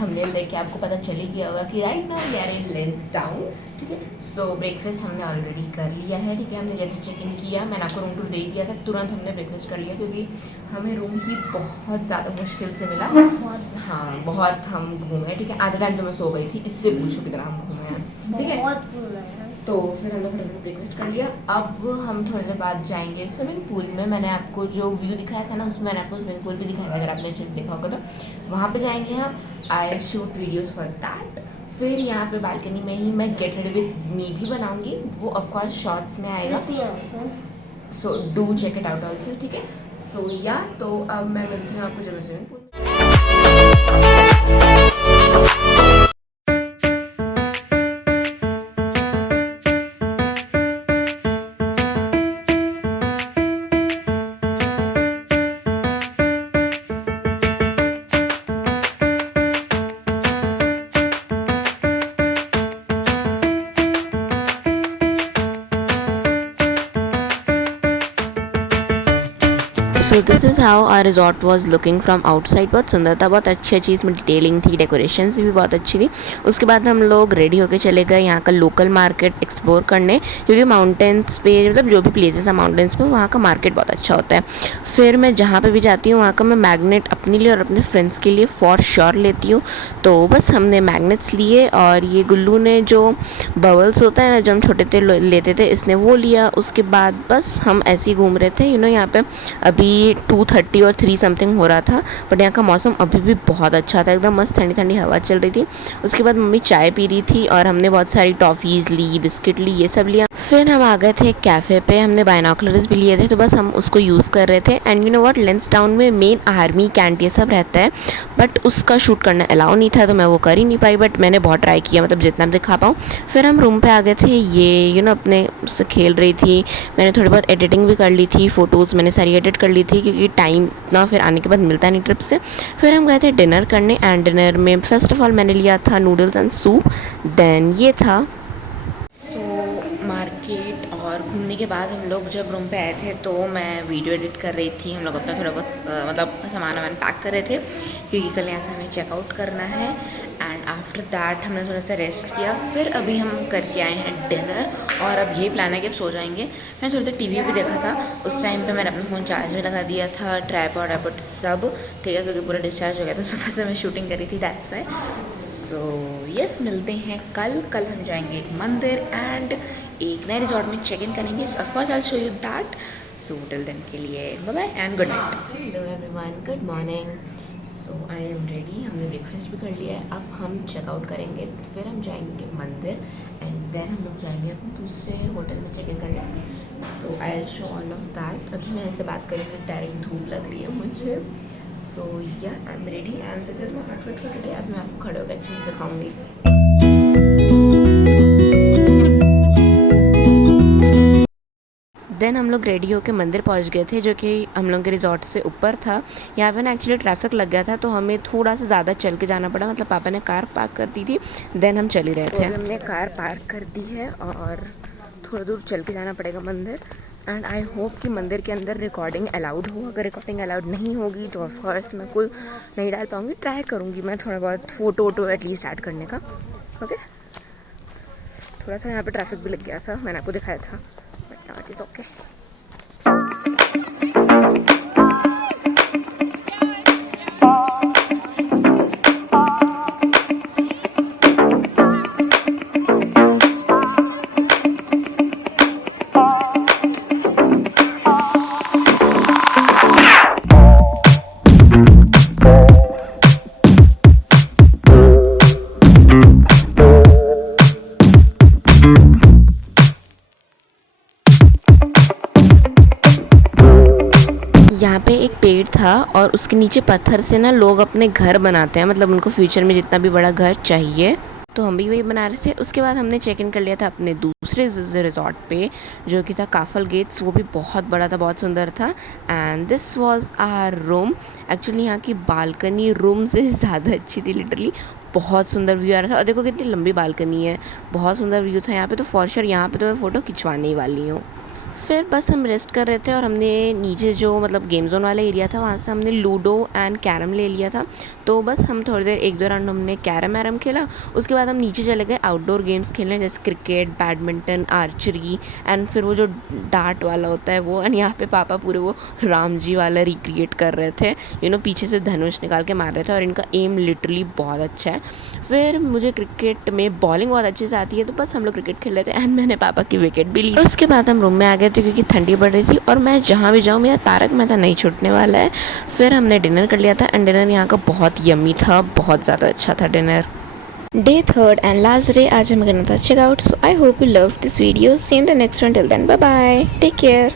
Thumbnail देख के आपको पता चल ही गया होगा कि right now we are in Lansdowne. ठीक है, सो ब्रेकफास्ट हमने ऑलरेडी कर लिया है। ठीक है, हमने जैसे चेक इन किया, मैंने आपको रूम टूर दे दिया था, तुरंत हमने ब्रेकफास्ट कर लिया क्योंकि हमें रूम ही बहुत ज़्यादा मुश्किल से मिला। हाँ, बहुत हम घूमे। ठीक है, आधा टाइम तो मैं सो गई थी, इससे पूछो कितना हम घूमे हैं। ठीक है, तो फिर हम लोग ब्रेकफास्ट कर लिया। अब हम थोड़ी देर बाद जाएंगे स्विमिंग पूल में। मैंने आपको जो व्यू दिखाया था ना, उसमें मैंने आपको स्विमिंग पूल भी दिखाया था, अगर आपने अच्छे से देखा होगा तो वहाँ पे जाएंगे हम। I shoot videos for that. फिर यहाँ पे बालकनी में ही मैं गेट रेडी विद मी भी बनाऊंगी, वो ऑफकोर्स शॉर्ट्स में आएगा, so do check it out also. ठीक है, सो या तो अब मैं मिलती हूँ आपको जब मैं स्विमिंग पूल में। So this is how our resort was looking from outside. बहुत सुंदर था, बहुत अच्छी अच्छी इसमें डिटेलिंग थी, डेकोरेशन भी बहुत अच्छी थी। उसके बाद हम लोग रेडी होके चले गए यहाँ का लोकल मार्केट एक्सप्लोर करने, क्योंकि माउंटेन्स पे मतलब जो भी प्लेसेस है माउंटेन्स पे, वहाँ का मार्केट बहुत अच्छा होता है। फिर मैं जहाँ पे भी जाती हूँ वहाँ का मैं मैग्नेट अपने लिए और अपने फ्रेंड्स के लिए फॉर श्योर लेती हूँ। तो बस हमने मैग्नेट्स लिए, और ये गुल्लू ने जो बबल्स होता है ना जो हम छोटे थे लेते थे, इसने वो लिया। उसके बाद बस हम ऐसे ही घूम रहे थे। यहाँ पे अभी 2:30 और 3 समथिंग हो रहा था, बट यहाँ का मौसम अभी भी बहुत अच्छा था, एकदम मस्त ठंडी ठंडी हवा चल रही थी। उसके बाद मम्मी चाय पी रही थी और हमने बहुत सारी टॉफ़ीज़ ली, बिस्किट ली, ये सब लिया। फिर हम आ गए थे एक कैफ़े पे, हमने बाइनोकुलर्स भी लिए थे, तो बस हम उसको यूज़ कर रहे थे। And you know what, Lansdowne में मेन आर्मी कैंट ये सब रहता है, बट उसका शूट करना अलाउ नहीं था, तो मैं वो कर ही नहीं पाई, बट मैंने बहुत ट्राई किया, मतलब जितना भी दिखा पाऊँ। फिर हम रूम पे आ गए थे, ये अपने से खेल रही थी। मैंने थोड़ी बहुत एडिटिंग भी कर ली थी, फ़ोटोज़ मैंने सारी एडिट कर ली थी, क्योंकि टाइम ना फिर आने के बाद मिलता नहीं ट्रिप से। फिर हम गए थे डिनर करने, एंड डिनर में फ़र्स्ट ऑफ ऑल मैंने लिया था नूडल्स एंड सूप। देन ये था मार्केट। और घूमने के बाद हम लोग जब रूम पे आए थे तो मैं वीडियो एडिट कर रही थी। हम लोग अपना थोड़ा बहुत मतलब सामान वामान पैक कर रहे थे, क्योंकि कल यहाँ से हमें चेकआउट करना है। एंड आफ्टर दैट हमने थोड़ा सा रेस्ट किया। फिर अभी हम करके आए हैं डिनर, और अब यही प्लान है कि अब सो जाएंगे। मैंने थोड़ा सा टीवी भी देखा था, उस टाइम पे मैंने अपना फ़ोन चार्ज में लगा दिया था, ट्राइपॉड वाइपॉड सब ठीक है, क्योंकि पूरा डिस्चार्ज हो गया था। सुबह से मैं शूटिंग करी थी, दैट्स वाई। सो यस, मिलते हैं कल हम जाएंगे एक मंदिर एंड एक नए रिजॉर्ट में चेक इन करेंगे। Of course I show you that. So till then के लिए bye bye and good night. Hello everyone, good morning. So I am ready, हमने ब्रेकफास्ट भी कर लिया है। अब हम चेकआउट करेंगे, फिर हम जाएंगे मंदिर, एंड देन हम लोग जाएंगे अपने दूसरे होटल में चेक इन करने। So I will show all of that. अभी मैं ऐसे बात करेंगे, डायरेक्ट धूप लग रही है मुझे। सो या आई am ready and this is my outfit for today. अब मैं आपको खड़े होकर अच्छे से दिखाऊंगी। देन हम लोग रेडी होकर मंदिर पहुंच गए थे, जो कि हम लोग के रिजॉर्ट से ऊपर था। यहाँ पे ना एक्चुअली ट्रैफिक लग गया था, तो हमें थोड़ा सा ज़्यादा चल के जाना पड़ा, मतलब पापा ने कार पार्क कर दी थी, देन हम चल ही रहे थे। तो हमने कार पार्क कर दी है और थोड़ा दूर चल के जाना पड़ेगा मंदिर। एंड आई होप कि मंदिर के अंदर रिकॉर्डिंग अलाउड हो। अगर रिकॉर्डिंग अलाउड नहीं होगी तो ऑफकोर्स मैं कोई नहीं डाल पाऊँगी, ट्राई करूँगी मैं थोड़ा बहुत फ़ोटो वोटो एटलीस्ट ऐड करने का। ओके, थोड़ा सा यहाँ पे ट्रैफिक भी लग गया था, मैंने आपको दिखाया था, but now it is okay. यहाँ पे एक पेड़ था और उसके नीचे पत्थर से ना लोग अपने घर बनाते हैं, मतलब उनको फ्यूचर में जितना भी बड़ा घर चाहिए, तो हम भी वही बना रहे थे। उसके बाद हमने चेक इन कर लिया था अपने दूसरे रिजॉर्ट पे, जो कि था काफल गेट्स। वो भी बहुत बड़ा था, बहुत सुंदर था। And this was our room. Actually यहाँ की बालकनी रूम से ज़्यादा अच्छी थी, लिटरली बहुत सुंदर व्यू आ रहा था। और देखो कितनी लंबी बालकनी है, बहुत सुंदर व्यू था यहाँ पे। तो फॉर श्योर यहाँ पे तो मैं फ़ोटो खिंचवाने ही वाली हूँ। फिर बस हम रेस्ट कर रहे थे और हमने नीचे जो मतलब गेम जोन वाला एरिया था वहाँ से हमने लूडो एंड कैरम ले लिया था। तो बस हम थोड़ी देर 1-2 राउंड हमने कैरम वैरम खेला। उसके बाद हम नीचे चले गए आउटडोर गेम्स खेलने, जैसे क्रिकेट, बैडमिंटन, आर्चरी एंड फिर वो जो डार्ट वाला होता है वो। एंड यहाँ पे पापा पूरे वो राम जी वाला रिक्रिएट कर रहे थे, पीछे से धनुष निकाल के मार रहे थे और इनका एम लिटरली बहुत अच्छा है। फिर मुझे क्रिकेट में बॉलिंग बहुत अच्छे से आती है, तो बस हम लोग क्रिकेट खेल रहे थे एंड मैंने पापा की विकेट भी ली। उसके बाद हम रूम में आ गए थे क्योंकि ठंडी पड़ रही थी और मैं जहाँ भी जाऊँ मेरा तारक मेहता नहीं छूटने वाला है। फिर हमने डिनर कर लिया था एंड डिनर यहाँ का बहुत यम्मी था, बहुत ज़्यादा अच्छा था dinner. Day third and last day आज हम करना था checkout. So I hope you love this video. See in the next one, till then bye bye, take care.